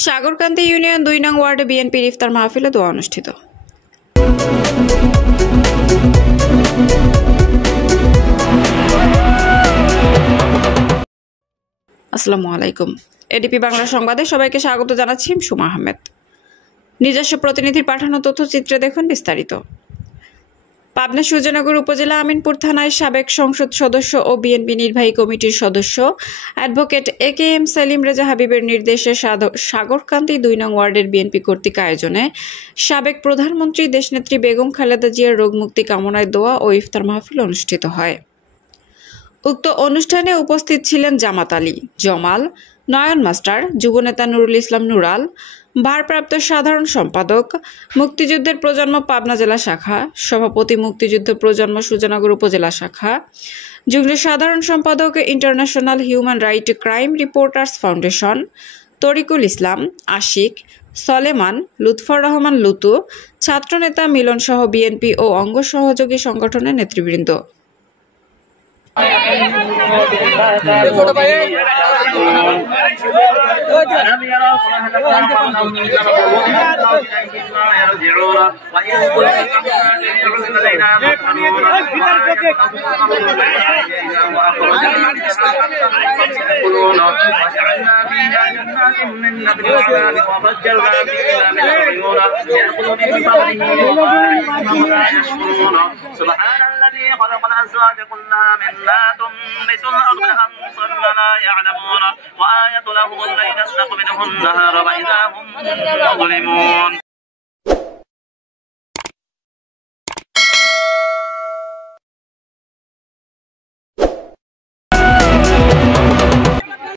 Sagarkandi union ২ নং ওয়ার্ডে বিএনপির ইফতার মাহফিলে দোয়া অনুষ্ঠিত। আসসালামু আলাইকুম। এডিপি বাংলা সংবাদে সবাইকে স্বাগত জানাচ্ছি সুমা আহমেদ। নিজস্ব প্রতিনিধির পাঠানো তথ্যচিত্রে দেখুন বিস্তারিত। পাবনা সূর্যনগর উপজেলা আমিনপুর থানায় সাবেক সংসদ সদস্য ও বিএনপি নির্বাহী কমিটির সদস্য অ্যাডভোকেট একেএম সেলিম রেজা হাবিবের নির্দেশে সাগরকান্দি ২ নং ওয়ার্ডের বিএনপি কর্তৃক আয়োজনে সাবেক প্রধানমন্ত্রী দেশনেত্রী বেগম খালেদা জিয়ার রোগমুক্তি কামনায় দোয়া ও ইফতার মাহফিল অনুষ্ঠিত হয়। উক্ত অনুষ্ঠানে উপস্থিত ছিলেন জামাত আলী, জমাল, নয়ন মাস্টার, যুবনেতা নুরুল ইসলাম নুরাল, ভারপ্রাপ্ত সাধারণ সম্পাদক মুক্তিযুদ্ধের প্রজন্ম পাবনা জেলা শাখা, সভাপতি মুক্তিযুদ্ধ প্রজন্ম সূর্যনগর উপজেলা শাখা, যুগ্ম সাধারণ সম্পাদক international human right crime reporters foundation, Tarikul Islam, Ashik, Soleman, Lutfor Rahman Lutu, ছাত্রনেতা মিলন সহ বিএনপি ও অঙ্গ সহযোগী সংগঠনের নেতৃবৃন্দ। خلق الأزواج كلها مما تنبت الأرض أنصرنا لا يعلمون وآية لهم الليل نسلخ منه النهار وإذا هم مظلمون